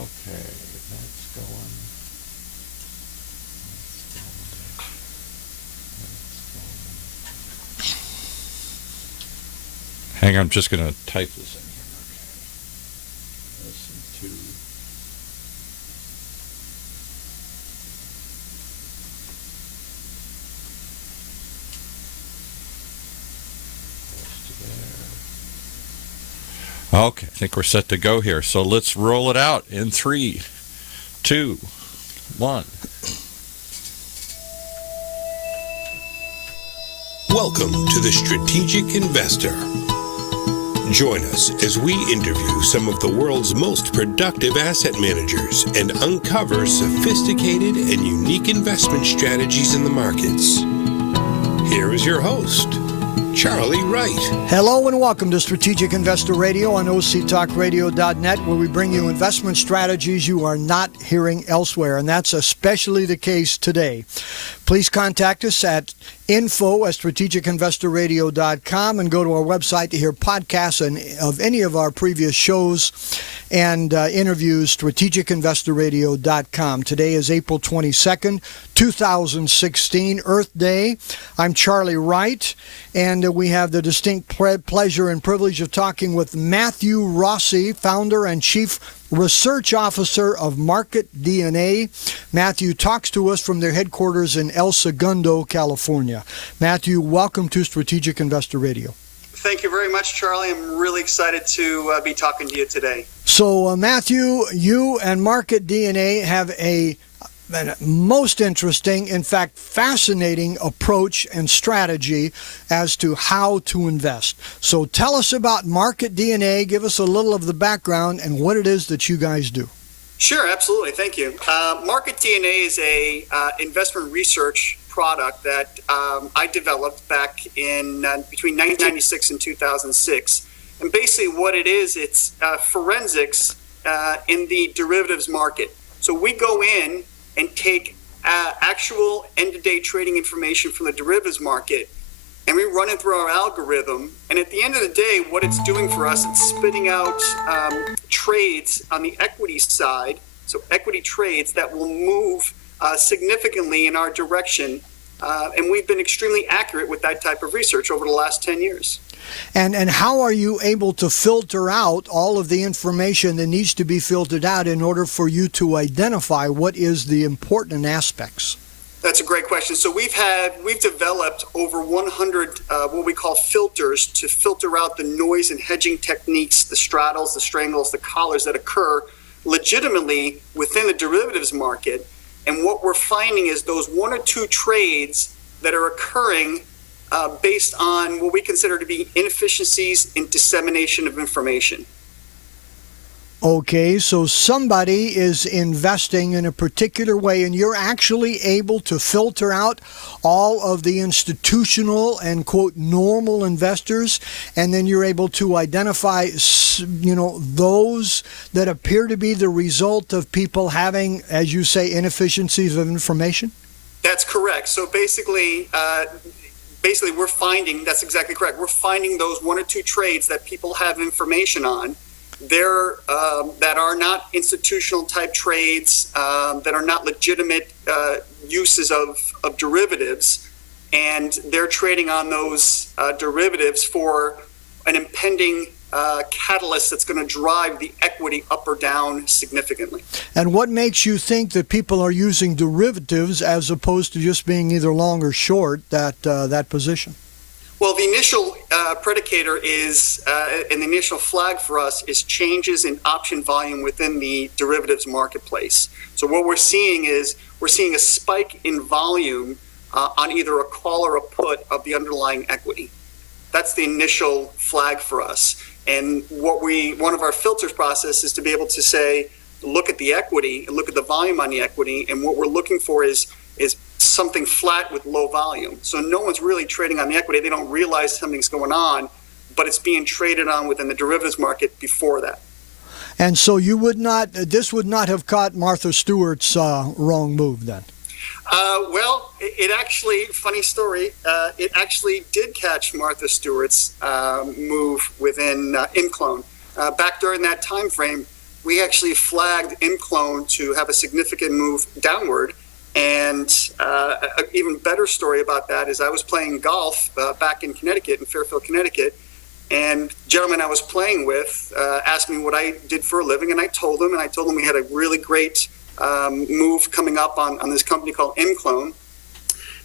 Okay, that's going. Hang on, I'm just going to type this in here. Okay. Listen to. Okay, I think we're set to go here. So let's roll it out in 3, 2, 1. Welcome to The Strategic Investor. Join us as we interview some of the world's most productive asset managers and uncover sophisticated and unique investment strategies in the markets. Here is your host, Charlie Wright. Hello and welcome to Strategic Investor Radio on OCTalkRadio.net, where we bring you investment strategies you are not hearing elsewhere, and that's especially the case today. Please contact us at info@strategicinvestorradio.com and go to our website to hear podcasts of any of our previous shows and interviews, strategicinvestorradio.com. Today is April 22nd, 2016, Earth Day. I'm Charlie Wright, and we have the distinct pleasure and privilege of talking with Matthew Rossi, founder and chief research officer of Market DNA. Matthew talks to us from their headquarters in El Segundo, California. Matthew, welcome to Strategic Investor Radio. Thank you very much, Charlie. I'm really excited to be talking to you today. So, Matthew, you and Market DNA have a most interesting, in fact, fascinating approach and strategy as to how to invest. So tell us about Market DNA. Give us a little of the background and what it is that you guys do. Sure, absolutely. Thank you. Market DNA is a investment research product that I developed back in between 1996 and 2006. And basically what it is, it's forensics in the derivatives market. So we go in and take actual end-of-day trading information from the derivatives market, and we run it through our algorithm. And at the end of the day, what it's doing for us, it's spitting out trades on the equity side, so equity trades that will move significantly in our direction. And we've been extremely accurate with that type of research over the last 10 years. And how are you able to filter out all of the information that needs to be filtered out in order for you to identify what is the important aspects? That's a great question. So we've developed over 100 what we call filters to filter out the noise and hedging techniques, the straddles, the strangles, the collars that occur legitimately within the derivatives market. And what we're finding is those 1 or 2 trades that are occurring based on what we consider to be inefficiencies in dissemination of information. Okay, so somebody is investing in a particular way, and you're actually able to filter out all of the institutional and, quote, normal investors, and then you're able to identify, those that appear to be the result of people having, as you say, inefficiencies of information? That's correct. So basically we're finding, that's exactly correct. We're finding those 1 or 2 trades that people have information on. They're that are not institutional type trades, that are not legitimate uses of derivatives, and they're trading on those derivatives for an impending catalyst that's going to drive the equity up or down significantly. And what makes you think that people are using derivatives as opposed to just being either long or short that position? Well, the initial predicator is, and the initial flag for us is changes in option volume within the derivatives marketplace. So what we're seeing is we're seeing a spike in volume on either a call or a put of the underlying equity. That's the initial flag for us. And one of our filters process is to be able to say, look at the equity and look at the volume on the equity. And what we're looking for is something flat with low volume. So no one's really trading on the equity. They don't realize something's going on, but it's being traded on within the derivatives market before that. And so this would not have caught Martha Stewart's wrong move then? Well, it actually, funny story, it actually did catch Martha Stewart's move within ImClone. Back during that time frame, we actually flagged ImClone to have a significant move downward. And an even better story about that is I was playing golf back in Connecticut, in Fairfield, Connecticut, and the gentleman I was playing with asked me what I did for a living, and I told him we had a really great move coming up on this company called ImClone.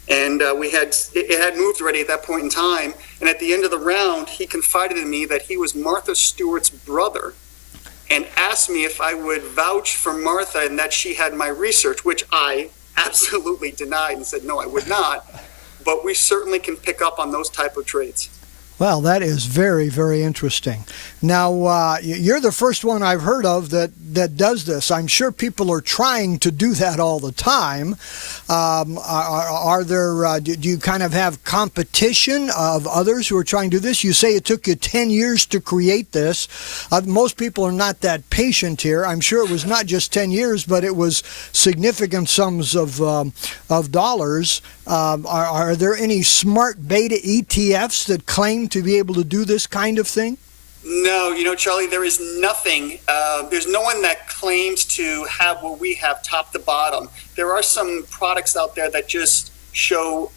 And it had moved already at that point in time. And at the end of the round, he confided in me that he was Martha Stewart's brother and asked me if I would vouch for Martha and that she had my research, which I absolutely denied and said, no, I would not. But we certainly can pick up on those type of trades. Well, that is very, very interesting. Now, you're the first one I've heard of that does this. I'm sure people are trying to do that all the time. Do you kind of have competition of others who are trying to do this? You say it took you 10 years to create this. Most people are not that patient here. I'm sure it was not just 10 years, but it was significant sums of dollars. Are there any smart beta ETFs that claim to be able to do this kind of thing? No, Charlie, there is nothing. There's no one that claims to have what we have top to bottom. There are some products out there that just show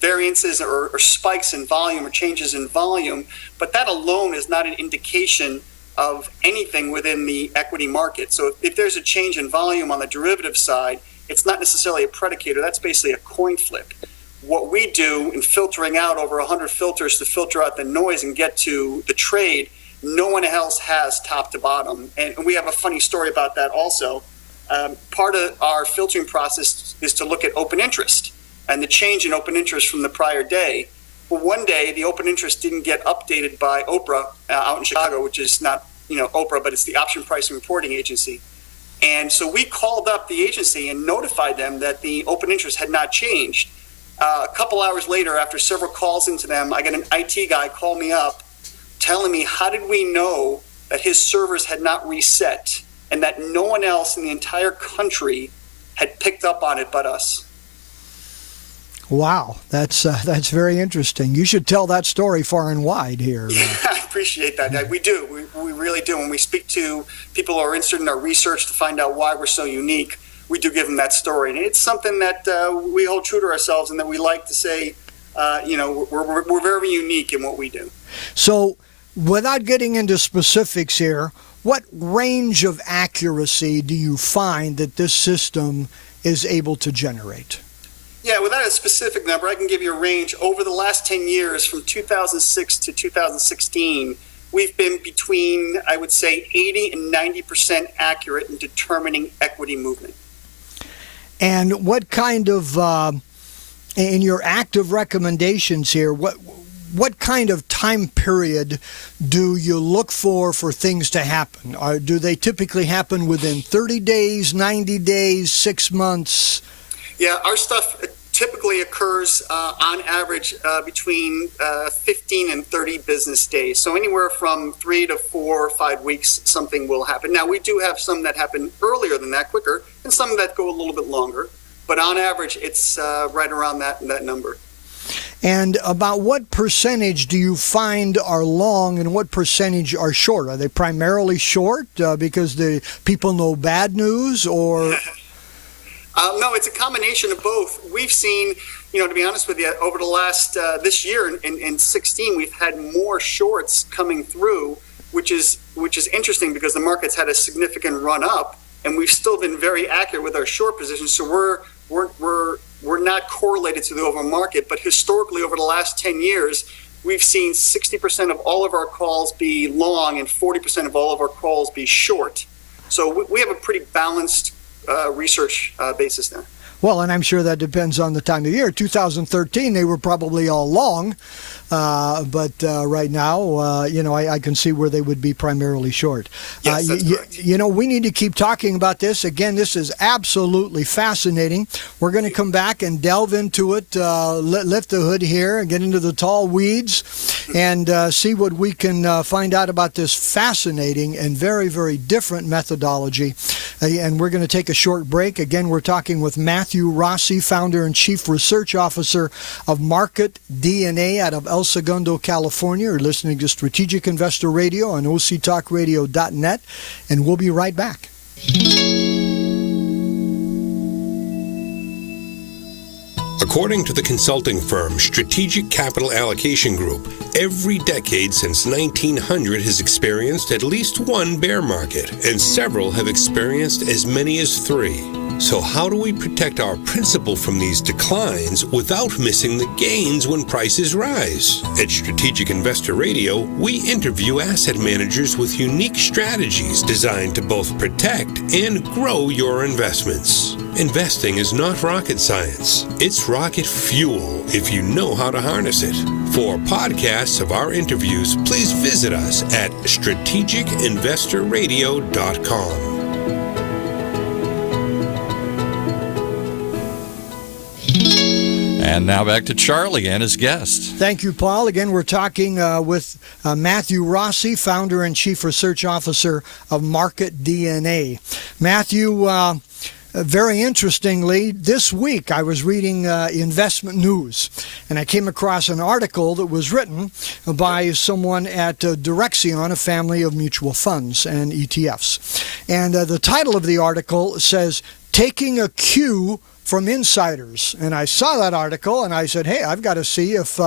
variances or spikes in volume or changes in volume, but that alone is not an indication of anything within the equity market. So if there's a change in volume on the derivative side, it's not necessarily a predicator. That's basically a coin flip. What we do in filtering out over 100 filters to filter out the noise and get to the trade, no one else has top to bottom. And we have a funny story about that also. Part of our filtering process is to look at open interest and the change in open interest from the prior day. Well, one day the open interest didn't get updated by Oprah out in Chicago, which is not Oprah, but it's the Option Pricing Reporting Agency. And so we called up the agency and notified them that the open interest had not changed. A couple hours later, after several calls into them, I got an IT guy call me up telling me, how did we know that his servers had not reset and that no one else in the entire country had picked up on it but us? Wow, that's very interesting. You should tell that story far and wide here. Yeah, I appreciate that. We do. We really do. When we speak to people who are interested in our research to find out why we're so unique, we do give them that story. And it's something that we hold true to ourselves and that we like to say, we're very unique in what we do. So without getting into specifics here, what range of accuracy do you find that this system is able to generate? Yeah, without a specific number, I can give you a range. Over the last 10 years, from 2006 to 2016, we've been between, I would say, 80 and 90% accurate in determining equity movement. And what kind of, in your active recommendations here, what kind of time period do you look for things to happen? Do they typically happen within 30 days, 90 days, 6 months? Yeah, our stuff typically occurs on average between 15 and 30 business days. So anywhere from 3 to 4 or 5 weeks, something will happen. Now, we do have some that happen earlier than that, quicker, and some that go a little bit longer. But on average, it's right around that number. And about what percentage do you find are long and what percentage are short? Are they primarily short because the people know bad news, or... No, it's a combination of both. We've seen, to be honest with you, over the last, this year in 16, we've had more shorts coming through, which is interesting because the market's had a significant run up, and we've still been very accurate with our short positions. So we're not correlated to the overall market, but historically over the last 10 years, we've seen 60% of all of our calls be long and 40% of all of our calls be short. So we have a pretty balanced research basis there. Well, and I'm sure that depends on the time of year. 2013, they were probably all long, but right now, I can see where they would be primarily short. Yes, that's correct. We need to keep talking about this. Again, this is absolutely fascinating. We're going to come back and delve into it, lift the hood here and get into the tall weeds and see what we can find out about this fascinating and very, very different methodology. And we're going to take a short break. Again, we're talking with Matthew Rossi, founder and chief research officer of Market DNA out of El Segundo, California. You're listening to Strategic Investor Radio on octalkradio.net, and we'll be right back. According to the consulting firm Strategic Capital Allocation Group, every decade since 1900 has experienced at least one bear market, and several have experienced as many as 3. So how do we protect our principal from these declines without missing the gains when prices rise? At Strategic Investor Radio, we interview asset managers with unique strategies designed to both protect and grow your investments. Investing is not rocket science. It's rocket fuel if you know how to harness it. For podcasts of our interviews, please visit us at strategicinvestorradio.com. And now back to Charlie and his guest. Thank you, Paul. Again, we're talking with Matthew Rossi, founder and chief research officer of Market DNA. Matthew, very interestingly, this week I was reading Investment News, and I came across an article that was written by someone at Direxion, a family of mutual funds and ETFs. And the title of the article says, "Taking a Cue from Insiders." And I saw that article and I said, hey, I've got to see if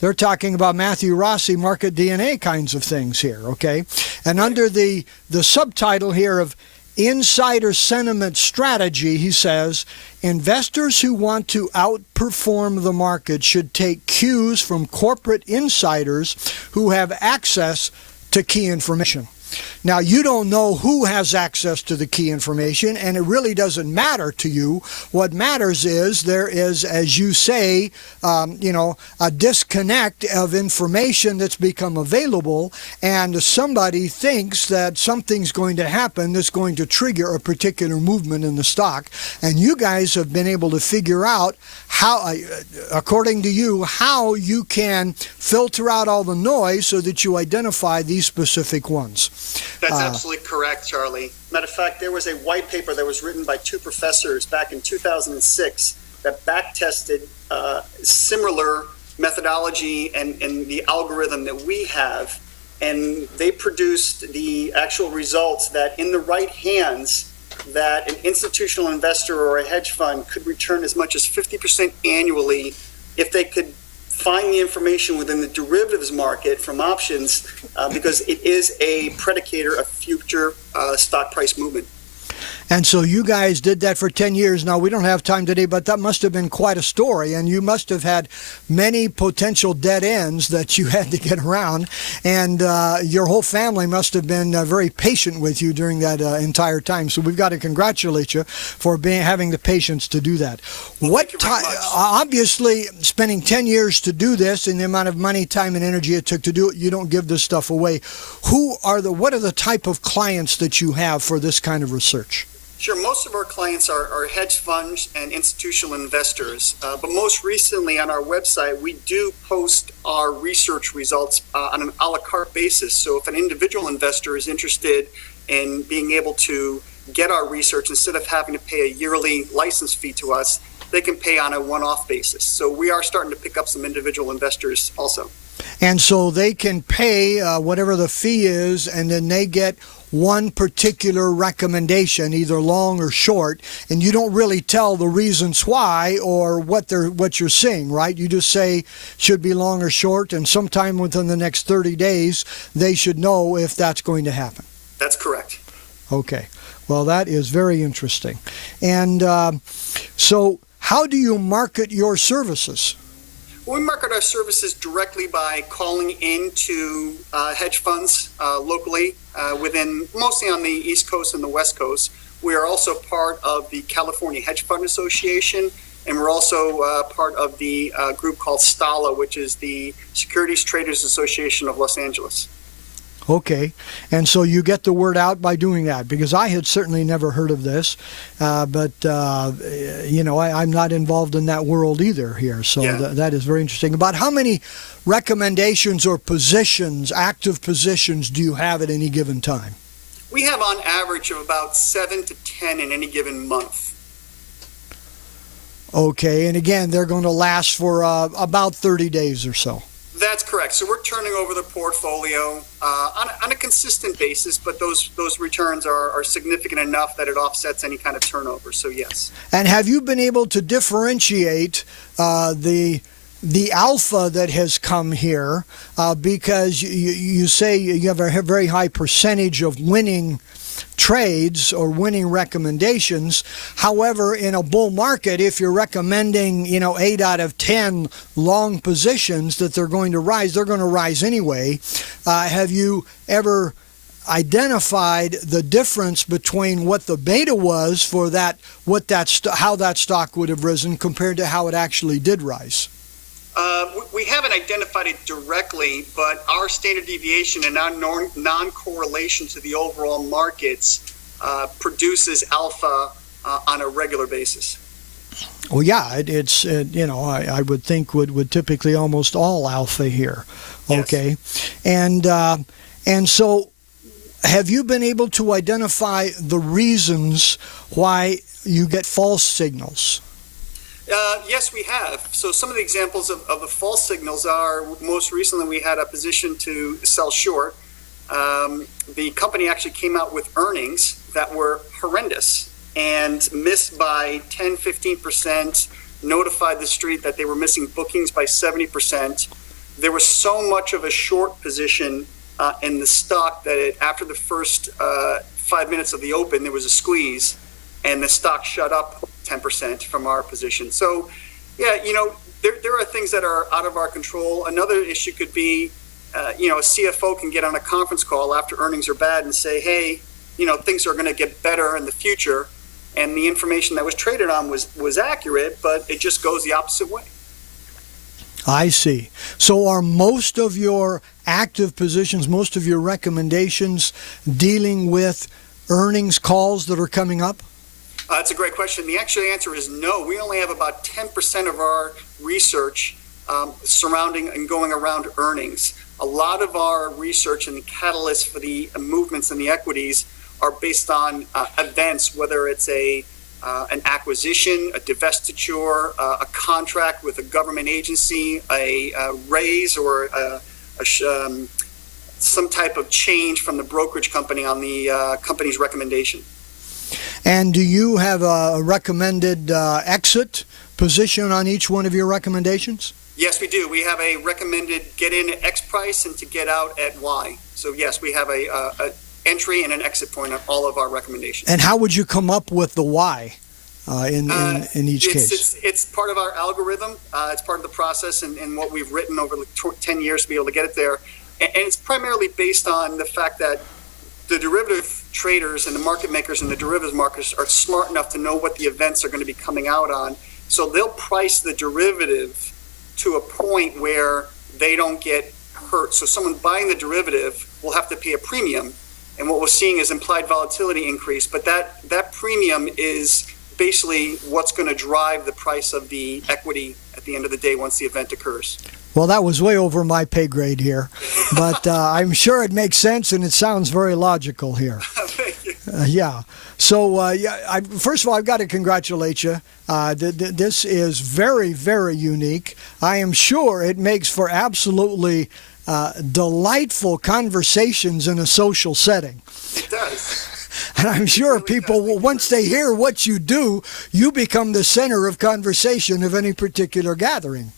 they're talking about Matthew Rossi, Market DNA kinds of things here, okay? And under the subtitle here of Insider Sentiment Strategy, he says, investors who want to outperform the market should take cues from corporate insiders who have access to key information. Now, you don't know who has access to the key information, and it really doesn't matter to you. What matters is there is, as you say, a disconnect of information that's become available, and somebody thinks that something's going to happen that's going to trigger a particular movement in the stock. And you guys have been able to figure out how, according to you, how you can filter out all the noise so that you identify these specific ones. That's absolutely correct, Charlie. Matter of fact, there was a white paper that was written by 2 professors back in 2006 that back-tested similar methodology and the algorithm that we have, and they produced the actual results that in the right hands, that an institutional investor or a hedge fund could return as much as 50% annually if they could find the information within the derivatives market from options, because it is a predicator of future stock price movement. And so you guys did that for 10 years. Now, we don't have time today, but that must have been quite a story. And you must have had many potential dead ends that you had to get around. And your whole family must have been very patient with you during that entire time. So we've got to congratulate you for having the patience to do that. Thank you very much. Obviously, spending 10 years to do this and the amount of money, time, and energy it took to do it, you don't give this stuff away. What are the type of clients that you have for this kind of research? Sure. Most of our clients are hedge funds and institutional investors. But most recently on our website, we do post our research results on an a la carte basis. So if an individual investor is interested in being able to get our research instead of having to pay a yearly license fee to us, they can pay on a one-off basis. So we are starting to pick up some individual investors also. And so they can pay whatever the fee is, and then they get one particular recommendation, either long or short, and you don't really tell the reasons why or what you're seeing, right? You just say should be long or short, and sometime within the next 30 days, they should know if that's going to happen. That's correct. Okay. Well, that is very interesting. And so how do you market your services? We market our services directly by calling into hedge funds locally mostly on the East Coast and the West Coast. We are also part of the California Hedge Fund Association, and we're also part of the group called STALA, which is the Securities Traders Association of Los Angeles. Okay, and so you get the word out by doing that, because I had certainly never heard of this, but I'm not involved in that world either here, so yeah. That is very interesting. About how many recommendations or positions, active positions, do you have at any given time? We have on average of about 7 to 10 in any given month. Okay, and again, they're going to last for about 30 days or so. That's correct. So we're turning over the portfolio on a consistent basis, but those returns are significant enough that it offsets any kind of turnover. So yes. And have you been able to differentiate the alpha that has come here? Because you say you have a very high percentage of winning trades or winning recommendations. However, in a bull market, if you're recommending 8 out of 10 long positions that they're going to rise anyway. Have you ever identified the difference between what the beta was for that, how that stock would have risen compared to how it actually did rise? We haven't identified it directly, but our standard deviation and our non-correlation to the overall markets produces alpha on a regular basis. Well, yeah, it's I would think would typically almost all alpha here. Okay, yes. And so have you been able to identify the reasons why you get false signals? Yes, we have. So some of the examples of the false signals are, most recently we had a position to sell short. The company actually came out with earnings that were horrendous and missed by 10, 15%, notified the street that they were missing bookings by 70%. There was so much of a short position in the stock that after the first 5 minutes of the open, there was a squeeze and the stock shut up 10% from our position. So, yeah, there are things that are out of our control. Another issue could be, a CFO can get on a conference call after earnings are bad and say, hey, things are going to get better in the future. And the information that was traded on was accurate, but it just goes the opposite way. I see. So are most of your active positions, most of your recommendations dealing with earnings calls that are coming up? That's a great question. The actual answer is no. We only have about 10% of our research surrounding and going around earnings. A lot of our research and the catalysts for the movements in the equities are based on events, whether it's an acquisition, a divestiture, a contract with a government agency, a raise, or some type of change from the brokerage company on the company's recommendation. And do you have a recommended exit position on each one of your recommendations? Yes, we do. We have a recommended get in at X price and to get out at Y. So yes, we have a entry and an exit point on all of our recommendations. And how would you come up with the Y in each case? It's part of our algorithm. It's part of the process and what we've written over the 10 years to be able to get it there. And it's primarily based on the fact that the derivative traders and the market makers in the derivatives markets are smart enough to know what the events are going to be coming out on. So they'll price the derivative to a point where they don't get hurt. So someone buying the derivative will have to pay a premium. And what we're seeing is implied volatility increase. But that premium is basically what's going to drive the price of the equity at the end of the day once the event occurs. Well, that was way over my pay grade here, but I'm sure it makes sense and it sounds very logical here. Thank you. Yeah. So, first of all, I've got to congratulate you. This is very, very unique. I am sure it makes for absolutely delightful conversations in a social setting. It does. And I'm sure people, once they hear what you do, you become the center of conversation of any particular gathering.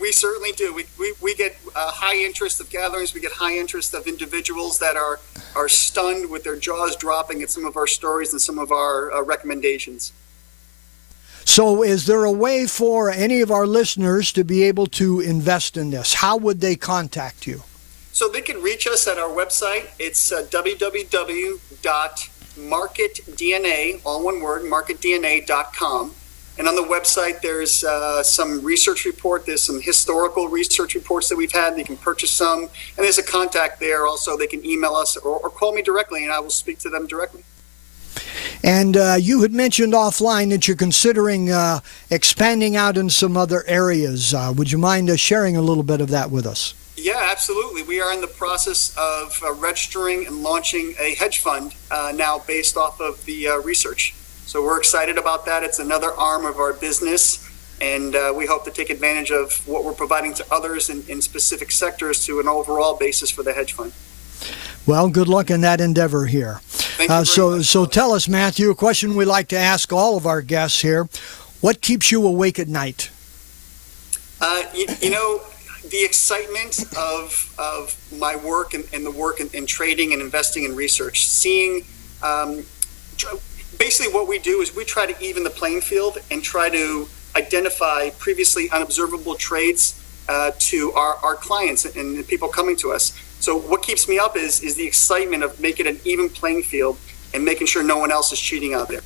We certainly do. We get high interest of gatherings. We get high interest of individuals that are stunned with their jaws dropping at some of our stories and some of our recommendations. So is there a way for any of our listeners to be able to invest in this? How would they contact you? So they can reach us at our website. It's www.marketdna, all one word, marketdna.com. And on the website, there's some research report. There's some historical research reports that we've had. They can purchase some. And there's a contact there. Also, they can email us or call me directly, and I will speak to them directly. And you had mentioned offline that you're considering expanding out in some other areas. Would you mind sharing a little bit of that with us? Yeah, absolutely. We are in the process of registering and launching a hedge fund now based off of the research. So we're excited about that. It's another arm of our business, And we hope to take advantage of what we're providing to others in specific sectors to an overall basis for the hedge fund. Well, good luck in that endeavor here. Thank you very much. So tell us, Matthew, a question we like to ask all of our guests here. What keeps you awake at night? You know, the excitement of my work and the work in trading and investing in research, seeing basically what we do is we try to even the playing field and try to identify previously unobservable trades to our clients and the people coming to us. So what keeps me up is the excitement of making an even playing field and making sure no one else is cheating out there.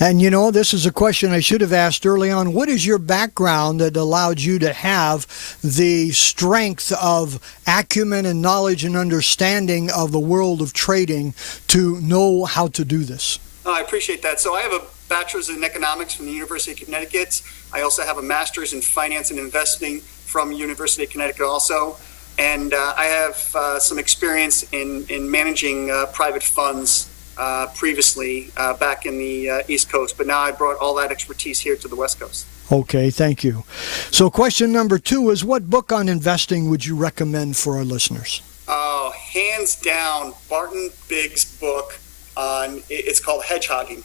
And, you know, this is a question I should have asked early on. What is your background that allowed you to have the strength of acumen and knowledge and understanding of the world of trading to know how to do this? I appreciate that. So I have a bachelor's in economics from the University of Connecticut. I also have a master's in finance and investing from University of Connecticut also. And I have some experience in managing private funds previously back in the East Coast, but now I brought all that expertise here to the West Coast. Okay, thank you. So question number 2 is, what book on investing would you recommend for our listeners? Oh, hands down, Barton Biggs' book it's called Hedge Hogging.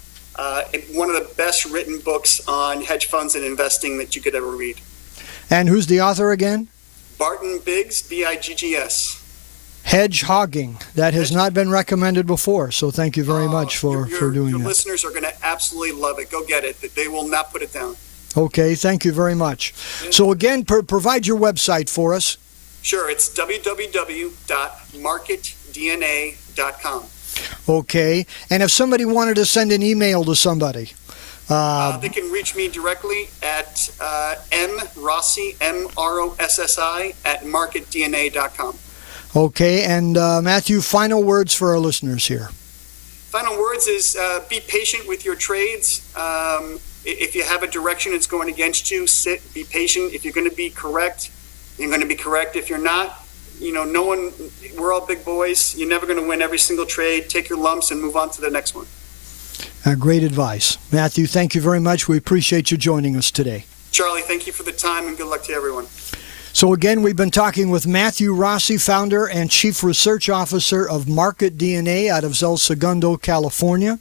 One of the best written books on hedge funds and investing that you could ever read. And who's the author again? Barton Biggs, Biggs. Hedge Hogging. That has not been recommended before, so thank you very much for doing your that. Listeners are going to absolutely love it. Go get it. They will not put it down. Okay, thank you very much. So again, provide your website for us. Sure, it's www.marketdna.com. Okay, and if somebody wanted to send an email to somebody, they can reach me directly at mrossi, MROSSI, at marketdna.com. Okay, and Matthew, final words for our listeners here. Final words is be patient with your trades. If you have a direction that's going against you, sit, be patient. If you're going to be correct, you're going to be correct. If you're not, you know, we're all big boys. You're never going to win every single trade. Take your lumps and move on to the next one. Great advice. Matthew, thank you very much. We appreciate you joining us today. Charlie, thank you for the time and good luck to everyone. So again, we've been talking with Matthew Rossi, founder and chief research officer of Market DNA out of El Segundo, California.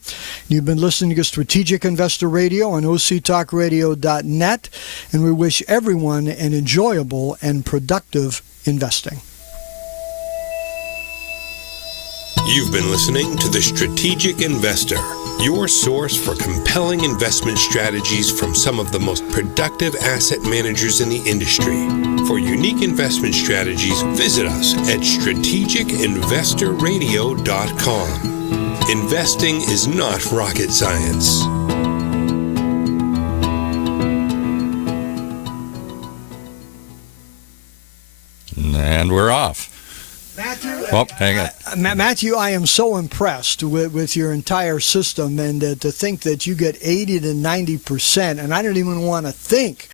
You've been listening to Strategic Investor Radio on octalkradio.net, and we wish everyone an enjoyable and productive investing. You've been listening to The Strategic Investor, your source for compelling investment strategies from some of the most productive asset managers in the industry. For unique investment strategies, visit us at strategicinvestorradio.com. Investing is not rocket science. And we're off. Matthew, hang on. Matthew, I am so impressed with your entire system, and to think that you get 80 to 90%, and I don't even want to think